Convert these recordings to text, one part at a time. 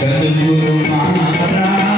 सदगुरु महाराज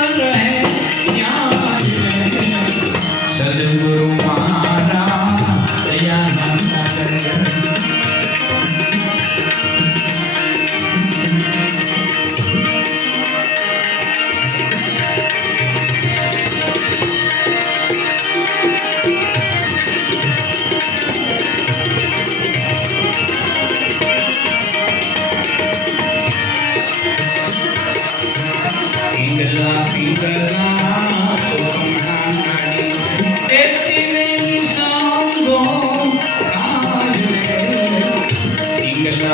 তোমারা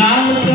Now